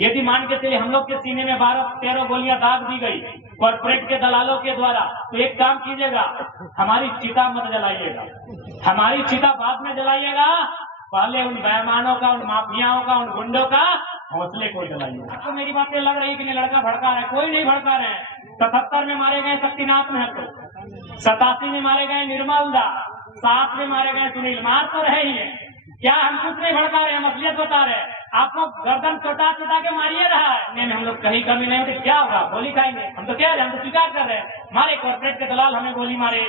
यदि मान के चलिए हम लोग के सीने में 12-13 गोलियां दाग दी गई कॉर्पोरेट के दलालों के द्वारा, तो एक काम कीजिएगा, हमारी चिता मत जलाइएगा, हमारी चिता बाद में जलाइएगा, पहले उन बेईमानों का, उन माफियाओं का, उन गुंडों का हौसले को जलाइएगा। तो मेरी बातें लग रही कि नहीं लड़का भड़का रहा है, कोई नहीं भड़का रहे हैं। 77 में मारे गए शक्तिनाथ महतो, 87 में मारे गए निर्मल दास, 7 में मारे गए सुनील, मार तो रहे ही है। क्या हम कुछ नहीं भड़का रहे हैं, हम असलियत बता रहे हैं। आपको गर्दन चोटा चोटा के मारिए रहा है, नहीं हम लोग कहीं कमी नहीं होती, क्या होगा, गोली खाएंगे, हम तो कह रहे हैं, हम तो स्वीकार कर रहे हैं। मारे कॉर्पोरेट के दलाल हमें गोली मारे,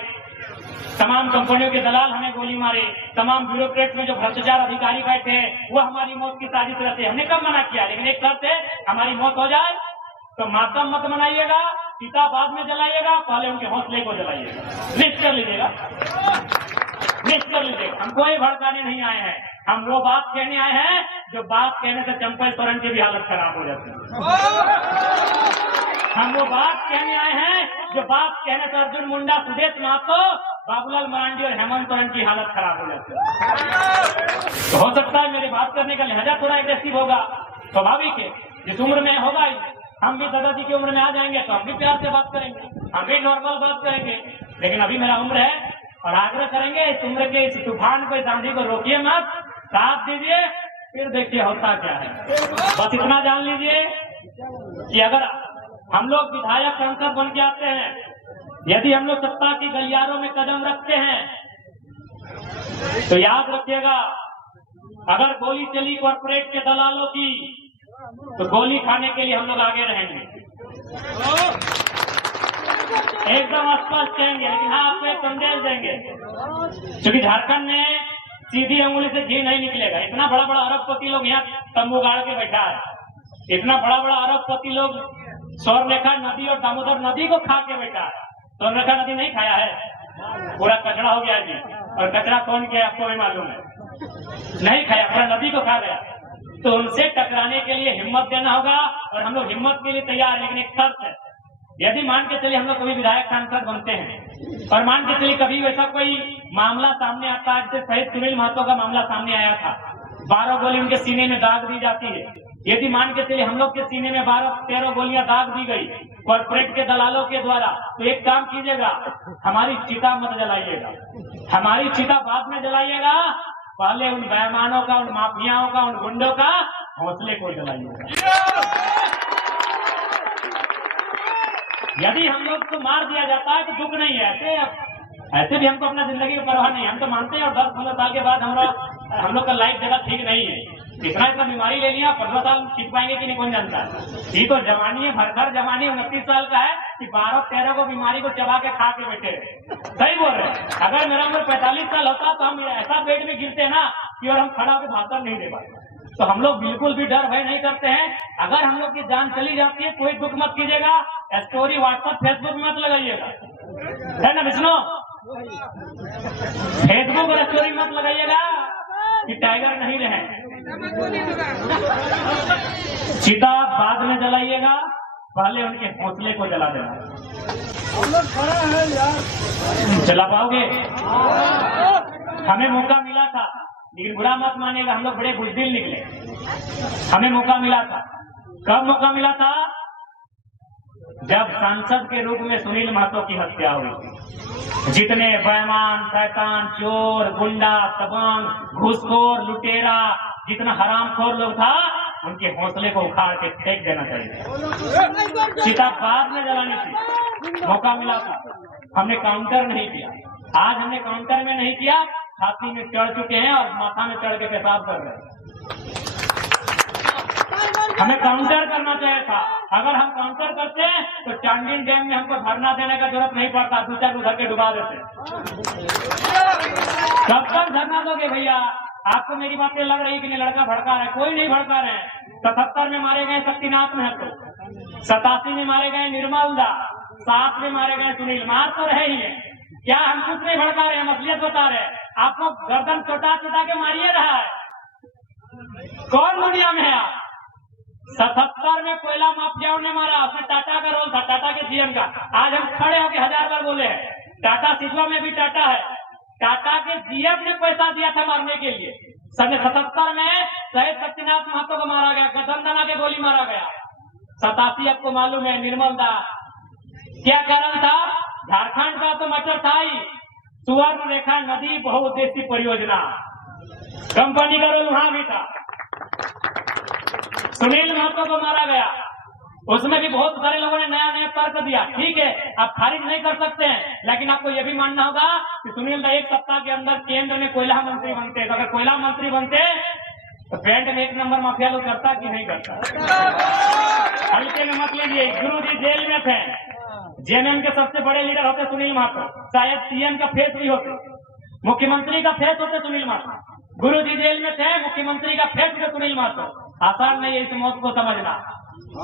तमाम कंपनियों के दलाल हमें गोली मारे, तमाम ब्यूरोक्रेट में जो भ्रष्टाचार अधिकारी बैठे हैं वो हमारी मौत की साजिश रचे। हमने कब मना किया, लेकिन एक शर्त है, हमारी मौत हो जाए तो मातम मत मनाइएगा, चिता बाद में जलाइएगा, पहले उनके हौसले को जलाइएगा। लिस्ट कर लीजिएगा, लिस्ट कर लीजिएगा। हम कोई भड़काने नहीं आए हैं, हम वो बात कहने आए हैं जो बात कहने से चंपल सोरेन की भी हालत खराब हो जाती है। हम वो बात कहने आए हैं जो बात कहने से अर्जुन मुंडा, सुदेश महतो, बाबूलाल मरांडी और हेमंत सोरेन की हालत खराब हो जाती है। तो हो सकता है मेरी बात करने का लहजा थोड़ा एग्रेसिव होगा, स्वाभाविक है, जिस उम्र में होगा ही, हम भी दादाजी की उम्र में आ जाएंगे तो हम भी प्यार से बात करेंगे, हम भी नॉर्मल बात करेंगे। लेकिन अभी मेरा उम्र है और आग्रह करेंगे इस उम्र के इस तूफान को, इस आंधी को रोकिए मत, साथ दीजिए, फिर देखिए होता क्या है। बस इतना जान लीजिए कि अगर हम लोग विधायक सांसद बन के आते हैं, यदि हम लोग सत्ता की गलियारों में कदम रखते हैं, तो याद रखिएगा, अगर गोली चली कॉर्पोरेट के दलालों की, तो गोली खाने के लिए हम लोग आगे रहेंगे, एकदम स्पष्ट कहेंगे। लेकिन हाँ, आपको एक संदेश देंगे, क्योंकि झारखंड में सीधी अंगुली से घी नहीं निकलेगा। इतना बड़ा बड़ा अरबपति लोग यहाँ तंबू गाड़ के बैठा है, इतना बड़ा बड़ा अरबपति लोग स्वर्णरेखा नदी और दामोदर नदी को खा के बैठा है। स्वर्णरेखा नदी नहीं खाया है, पूरा कचरा हो गया जी, और कचरा कौन किया आपको भी मालूम है, नहीं खाया, पूरा नदी को खा गया। तो उनसे टकराने के लिए हिम्मत देना होगा, और हम लोग हिम्मत के लिए तैयार हैं। लेकिन एक शर्त है, यदि मान के चलिए हम लोग कभी विधायक सांसद बनते हैं और मान के चलिए कभी वैसा कोई मामला सामने आता है, जैसे शहीद सुनील महतो का मामला सामने आया था, 12 गोली उनके सीने में दाग दी जाती है। यदि मान के चलिए हम लोग के सीने में 12-13 गोलियां दाग दी गई कॉर्पोरेट के दलालों के द्वारा, तो एक काम कीजिएगा, हमारी चिता मत जलाइएगा, हमारी चिता बाद में जलाइएगा, पहले उन बेईमानों का, उन माफियाओं का, उन गुंडों का हौसले को जलाइएगा। यदि हम लोग को मार दिया जाता है तो दुख नहीं है, ऐसे भी हमको अपना जिंदगी की परवाह नहीं है, हम तो मानते हैं। और 10-15 साल के बाद हम लोग का लाइफ जगह ठीक नहीं है, इतना बीमारी ले लिया, 15 साल ठीक पाएंगे कि नहीं कौन जानता है। ये तो जवानी है, भरभर जवानी, 29 साल का है कि 12-13 को बीमारी को चबा के खा के बैठे। सही बोल रहे हैं। अगर मेरा उम्र 45 साल होता तो हम ऐसा पेट में गिरते ना कि और हम खड़ा होकर भाषण नहीं दे पाते। तो हम लोग बिल्कुल भी डर भय नहीं करते हैं। अगर हम लोग की जान चली जाती है, कोई दुख मत कीजिएगा, स्टोरी व्हाट्सएप फेसबुक में मत लगाइएगा, है ना विष्णु, फेसबुक और स्टोरी मत लगाइएगा कि टाइगर नहीं रहे। चिता बाद में जलाइएगा, पहले उनके हौसले को जला देना। हम लोग खड़ा है यार, चला पाओगे? हमें मौका मिला था, लेकिन बुरा मत मानिएगा, हम लोग बड़े बुजदिल निकले। हमें मौका मिला था, कब मौका मिला था? जब सांसद के रूप में सुनील महतो की हत्या हुई। जितने बेईमान, शैतान, चोर, गुंडा, दबंग, घूसखोर, लुटेरा, जितना हरामखोर लोग था, उनके हौसले को उखाड़ के फेंक देना चाहिए। चिता बाद में जलानी थी, मौका मिला था, हमने काउंटर नहीं किया। आज हमने काउंटर में नहीं किया, छाती में चढ़ चुके हैं और माथा में चढ़ के पेशाब कर रहे हैं। हमें काउंटर करना चाहिए था। अगर हम काउंटर करते हैं तो चांडिल डैम में हमको धरना देने का जरूरत नहीं पड़ता, 2-4 उधर के डुबा देते। कब तक धरना दोगे भैया? आपको मेरी बातें लग रही कि नहीं लड़का भड़का रहा है, कोई नहीं भड़का रहे हैं। 77 में मारे गए शक्तिनाथ महतो, 87 में मारे गए निर्मल दास, 7 में मारे गए सुनील, मार तो रहे ही है। क्या हम कुछ नहीं भड़का रहे हैं, हम असलियत बता रहे हैं। आपको गर्दन चोटा चोटा के मारिए रहा है, कौन दुनिया में है आप? 77 में कोयला माफियाओं ने मारा, उसमें टाटा का रोल था, टाटा के सीएम का। आज हम खड़े होकर 1000 बार बोले हैं, टाटा सिसवा में भी टाटा है, टाटा के जीएम ने पैसा दिया था मारने के लिए। 77 में शहीद शक्तिनाथ महतो को मारा गया, गठबंधन के गोली मारा गया। 87 आपको मालूम है, निर्मल दास। क्या कारण था? झारखंड का तो मटर था ही, सुवर्ण रेखा नदी बहुउद्देशीय परियोजना, कंपनी का रोल वहां भी था। सुनील महतो को मारा गया, उसमें भी बहुत सारे लोगों ने नया नया तर्क दिया। ठीक है, आप खारिज नहीं कर सकते हैं, लेकिन आपको यह भी मानना होगा कि सुनील दा 1 सप्ताह के अंदर केंद्र में कोयला मंत्री बनते। तो अगर कोयला मंत्री बनते तो पेंट में 1 नंबर माफिया लोग करता कि नहीं करता? हल्के में मत लीजिए। गुरु जी जेल में थे, जेएमएम के सबसे बड़े लीडर होते सुनील महतो, शायद सीएम का फेस भी होते, मुख्यमंत्री का फेस होते सुनील महतो। गुरु जी जेल में थे, मुख्यमंत्री का फेस थे सुनील महतो। आसान नहीं है इस मौत को समझना।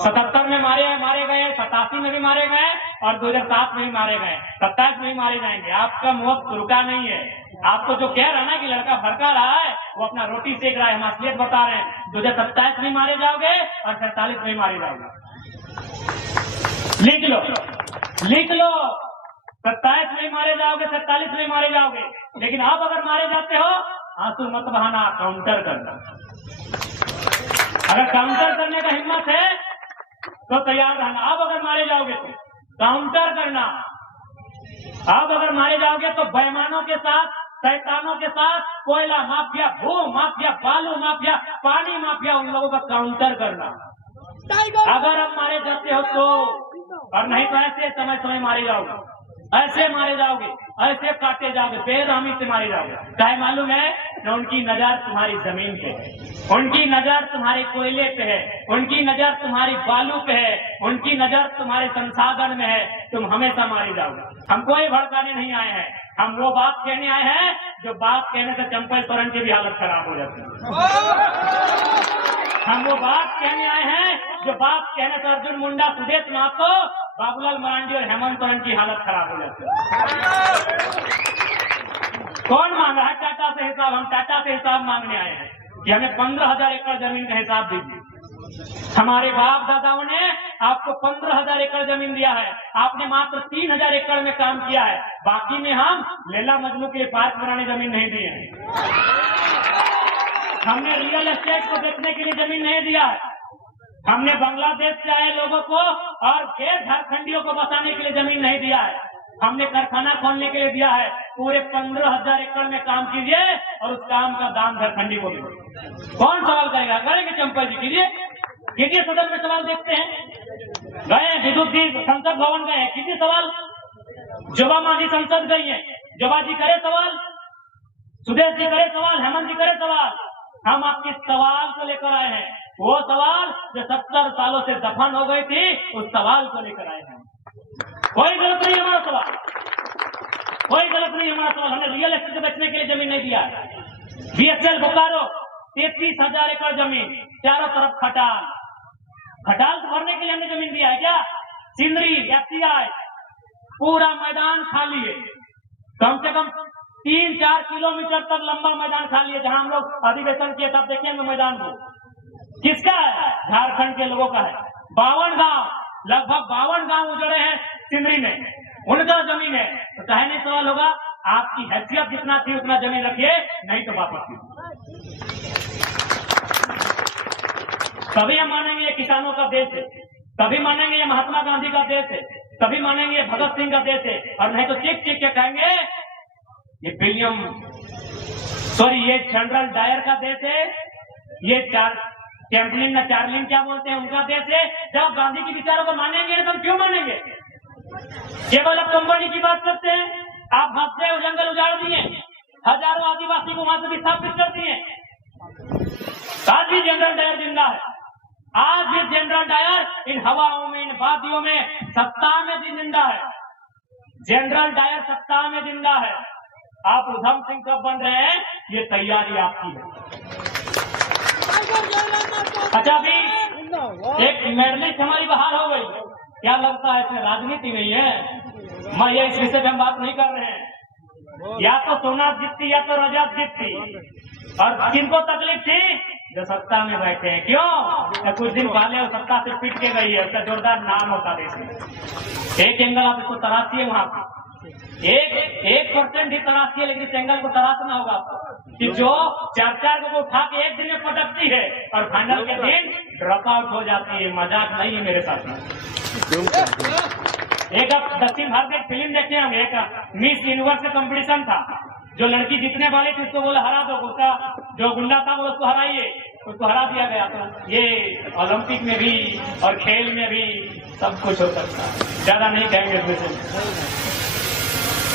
77 में मारे गए, 87 में भी मारे गए और 2007 में भी मारे गए, 27 में भी मारे जाएंगे। आपका मौत रुका नहीं है। आपको जो कह रहा है ना कि लड़का भड़का रहा है, वो अपना रोटी सेक रहा है, हम असलियत बता रहे हैं। 2027 में मारे जाओगे और 47 में मारे जाओगे। लिख लो 27 में मारे जाओगे, 47 में मारे जाओगे। लेकिन आप अगर मारे जाते हो, आंसू मत बहाना, काउंटर करना। अगर काउंटर करने का हिम्मत है तो तैयार रहना। आप अगर मारे जाओगे तो काउंटर करना। आप अगर मारे जाओगे तो बेईमानों के साथ, शैतानों के साथ, कोयला माफिया, भू माफिया, बालू माफिया, पानी माफिया, उन लोगों का काउंटर करना। अगर आप मारे जाते हो तो, और नहीं तो ऐसे समय समय मारे जाओगे, ऐसे मारे जाओगे, ऐसे काटे जाओगे, बेरहमी से मारे जाओगे। चाहे मालूम है कि उनकी नजर तुम्हारी जमीन पे है, उनकी नजर तुम्हारे कोयले पे है, उनकी नजर तुम्हारी बालू पे है, उनकी नजर तुम्हारे संसाधन में है। तुम हमेशा मारे जाओगे। हम कोई भड़काने नहीं आए हैं, हम वो बात कहने आए हैं जो बात कहने से चंपल सोरेन की भी हालत खराब हो जाती है। हम वो बात कहने आए हैं जो बात कहने से अर्जुन मुंडा, सुदेश महतो, बाबूलाल मरांडी और हेमंत सोरेन की हालत खराब हो जाती है। कौन मांग रहा है टाटा से हिसाब? हम टाटा से हिसाब मांगने आए हैं कि हमें 15,000 एकड़ जमीन का हिसाब दीजिए। हमारे बाप दादाओं ने आपको 15,000 एकड़ जमीन दिया है, आपने मात्र 3,000 एकड़ में काम किया है। बाकी में हम लैला मजनू के लिए पार्क बनाने जमीन नहीं दिए हैं। हमने रियल एस्टेट को बेचने के लिए जमीन नहीं दिया है। हमने बांग्लादेश से आए लोगों को और फिर झारखंडियों को बसाने के लिए जमीन नहीं दिया है। हमने कारखाना खोलने के लिए दिया है। पूरे 15,000 एकड़ में काम कीजिए और उस काम का दाम झारखंडी को दीजिए। कौन सवाल करेगा? करेंगे चंपल जी, कीजिए सदन में सवाल। देखते हैं, गए विद्युत जी संसद भवन गए, कीजिए सवाल। जोबा मांझी संसद गई है, जोबा जी करे सवाल, सुदेश जी करे सवाल, हेमंत जी करे सवाल। हम आपके सवाल को लेकर आए हैं, वो सवाल जो 70 सालों से दफन हो गई थी, उस सवाल को लेकर आए हैं। कोई गलत नहीं हमारा सवाल, कोई गलत नहीं हमारा सवाल। हमने रियल एस्टेट बेचने के लिए जमीन नहीं दिया है। बीएसएल बोकारो 33,000 एकड़ जमीन, चारों तरफ खटाल तो भरने के लिए हमने जमीन दिया है क्या? सिंदरी, एफसीआई, पूरा मैदान खाली है। कम से कम 3-4 किलोमीटर तक लंबा मैदान खाली है। जहां हम लोग अधिवेशन किए तब देखेंगे मैदान को। किसका है? झारखंड के लोगों का है। 52 गांव, लगभग 52 गांव उजड़े हैं सिंदरी में, उनका जमीन है। तो चाहे नहीं सवाल होगा, आपकी हैसियत जितना थी उतना जमीन रखिए, नहीं तो वापस कीजिए। तभी हम मानेंगे ये किसानों का देश है, तभी मानेंगे ये महात्मा गांधी का देश है, तभी मानेंगे ये भगत सिंह का देश है। और नहीं तो चीख चीख के कहेंगे ये जनरल डायर का देश है, ये चैंपलिन चार्लिन क्या बोलते हैं उनका देश है। जब गांधी के विचारों को मानेंगे तो हम क्यों मानेंगे? केवल अब कंपनी की बात करते हैं। आप भक्से जंगल उजाड़ दिए, हजारों आदिवासी को वहां से विस्थापित कर दिए। आज भी जनरल डायर जिंदा है, आज भी जनरल डायर इन हवाओं में, इन वादियों में, सत्ता में भी जिंदा है। जनरल डायर सत्ता में जिंदा है। आप उधम सिंह कब बन रहे हैं, ये तैयारी आपकी है। अच्छा, अभी एक मेडलिस्ट हमारी बाहर हो गई, क्या लगता है इसमें राजनीति नहीं है? मैं ये इस विषय पे हम बात नहीं कर रहे हैं। या तो सोना जीतती या तो रजत जीतती। और किनको तकलीफ थी? जो सत्ता में बैठे हैं। क्यों? तो कुछ दिन पहले वो सत्ता से पिट के गई है, उसका जोरदार नाम होता देश में। एक एंगल आप इसको तराशिए, वहां पे 1% ही तराशिए, लेकिन इस एंगल को तराशना होगा आपको। कि जो 4-4 को उठा के एक दिन में पटकती है और फाइनल के दिन ड्रॉप आउट हो जाती है। मजाक नहीं है मेरे साथ। एक अब दक्षिण भारत में फिल्म देखे होंगे, एक मिस यूनिवर्स का कंपटीशन था। जो लड़की जीतने वाली थी उसको बोले हरा दो, उसका जो गुंडा था वो उसको हराइए, उसको हरा दिया गया। तो ये ओलंपिक में भी और खेल में भी सब कुछ हो सकता है। ज्यादा नहीं कहेंगे इसमें से।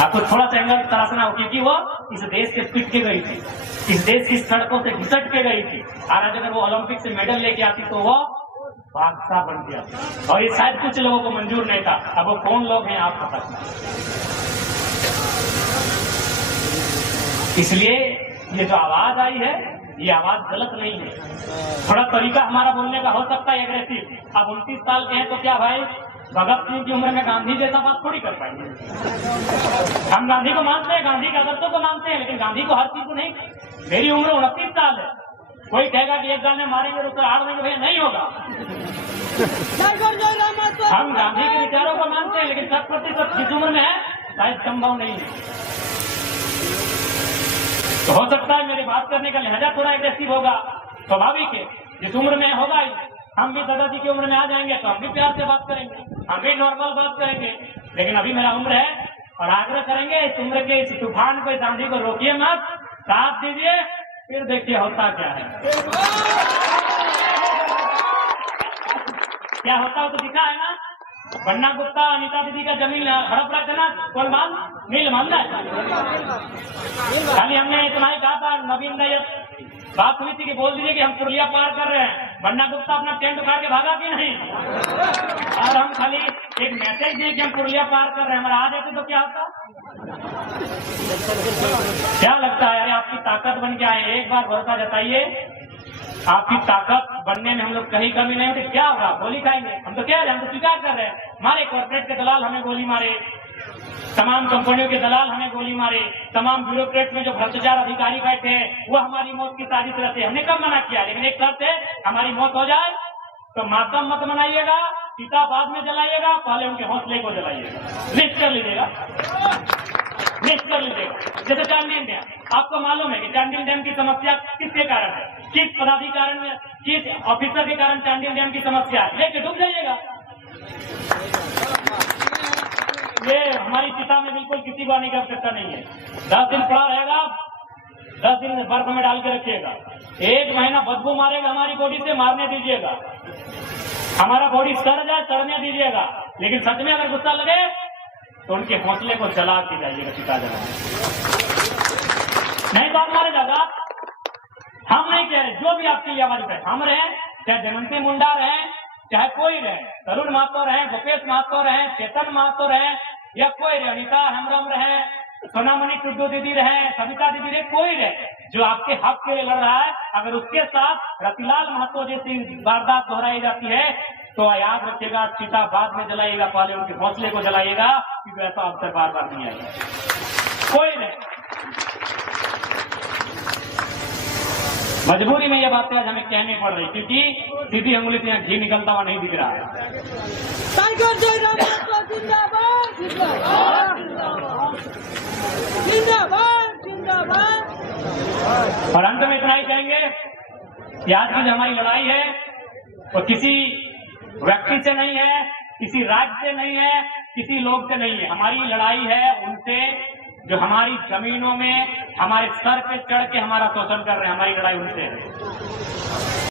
आपको थोड़ा सा एंगल तराशना हो, क्योंकि वो इस देश से पिट के गई थी, इस देश की सड़कों से घिसट के गई थी। और आज अगर वो ओलंपिक से मेडल लेके आती तो वो बादशाह बन गया। और ये शायद कुछ लोगों को मंजूर नहीं था। अब वो कौन लोग हैं आप पता नहीं। इसलिए ये जो आवाज आई है ये आवाज गलत नहीं है। थोड़ा तरीका हमारा बोलने का हो सकता है एग्रेसिव। अब 29 साल के हैं तो क्या भाई भगत सिंह की उम्र में गांधी जैसा बात थोड़ी कर पाएंगे। हम गांधी को मानते हैं, गांधी के आदर्शों को मानते हैं, लेकिन गांधी को हर चीज को नहीं। मेरी उम्र 29 साल है। कोई कहेगा कि एक गाल में मारेंगे तो उसे आड़ देंगे, भैया नहीं होगा। हम गांधी के विचारों को मानते हैं, लेकिन 100% जिस उम्र में है शायद संभव नहीं है। तो हो सकता है मेरी बात करने का लहजा थोड़ा एग्रेसिव होगा, स्वाभाविक है। जिस उम्र में होगा ही, हम भी दादाजी की उम्र में आ जाएंगे तो हम भी प्यार से बात करेंगे, हम भी नॉर्मल बात करेंगे। लेकिन अभी मेरा उम्र है और आग्रह करेंगे इस उम्र के इस तूफान को, इस आंधी को रोकिए मत, साथ दीजिए, फिर देखिए होता क्या है। क्या होता हो तो दिखा है ना। बन्ना गुप्ता अनीता दीदी का जमीन हड़प रहा था ना, कौन मान मिल मान है। खाली हमने इतना ही कहा था, नवीन नायक बात हुई थी कि बोल दीजिए कि हम पुरलिया पार कर रहे हैं। बन्ना गुप्ता अपना टेंट उखाड़ के भागा कि नहीं, और हम खाली एक मैसेज दिए कि हम पुरलिया पार कर रहे हैं। हमारा आ जाते तो क्या होता। क्या लगता है? अरे आपकी ताकत बन के आए, एक बार भरोसा जताइए, आपकी ताकत बनने में हम लोग कहीं कमी नहीं होती। क्या होगा? गोली खाएंगे। हम तो क्या है, हम तो स्वीकार कर रहे हैं। हमारे कॉर्पोरेट के दलाल हमें गोली मारे, तमाम कंपनियों के दलाल हमें गोली मारे, तमाम ब्यूरोक्रेट में जो भ्रष्टाचार अधिकारी बैठे हैं वो हमारी मौत की साजिश रहते हैं। हमने कब मना किया, लेकिन एक शर्त है, हमारी मौत हो जाए तो मातम मत मनाइएगा, चिता बाद में जलाइएगा, पहले उनके हौसले को जलाइएगा। लिस्ट कर लीजिएगा, लिस्ट कर लीजिएगा। जैसे चांडिल डैम, आपको मालूम है कि चांडिल डैम की समस्या किसके कारण है, किस पदाधिकारी में, किस ऑफिसर के कारण चांडिल डैम की समस्या है, लेके डूब जाइएगा। ये हमारी चिता में बिल्कुल किसी बात की आवश्यकता नहीं है। 10 दिन पड़ा रहेगा, 10 दिन बर्फ में डाल के रखिएगा। 1 महीना बदबू मारेगा हमारी बॉडी से, मारने दीजिएगा। हमारा बॉडी सड़ जाए, सड़ने दीजिएगा। लेकिन सच में अगर गुस्सा लगे तो उनके हौसले को जला के जाइएगा, चिता जला। नहीं तो आप मारे जाएगा। हम नहीं कह रहे, जो भी आपकी आवाज उठाए, हम रहे, चाहे जयंती मुंडा रहे, चाहे कोई रहे, तरुण महतो रहे, गोपेश महतो रहे, चेतन महतो रहे, या कोई रहे, अनिता हेम्ब्रम रहे, सोनामणि टुड्डू दीदी रहे, सविता दीदी रहे, कोई रहे जो आपके हक के लिए लड़ रहा है, अगर उसके साथ रतिलाल महतो जैसी वारदात दोहराई जाती है तो याद रखिएगा, चिता बाद में जलाइएगा, पहले उनके हौसले को जलाइएगा, क्योंकि ऐसा अवसर बार बार नहीं आएगा। कोई नहीं, मजबूरी में ये बातें आज हमें कहनी पड़ रही, क्योंकि सीधी अंगुली से यहाँ घी निकलता हुआ नहीं दिख रहा है। और अंत में इतना ही कहेंगे कि आज की जो हमारी लड़ाई है वो किसी व्यक्ति से नहीं है, किसी राज्य से नहीं है, किसी लोग से नहीं है। हमारी लड़ाई है उनसे जो हमारी जमीनों में हमारे सर पे चढ़ के हमारा शोषण कर रहे हैं। हमारी लड़ाई उनसे है।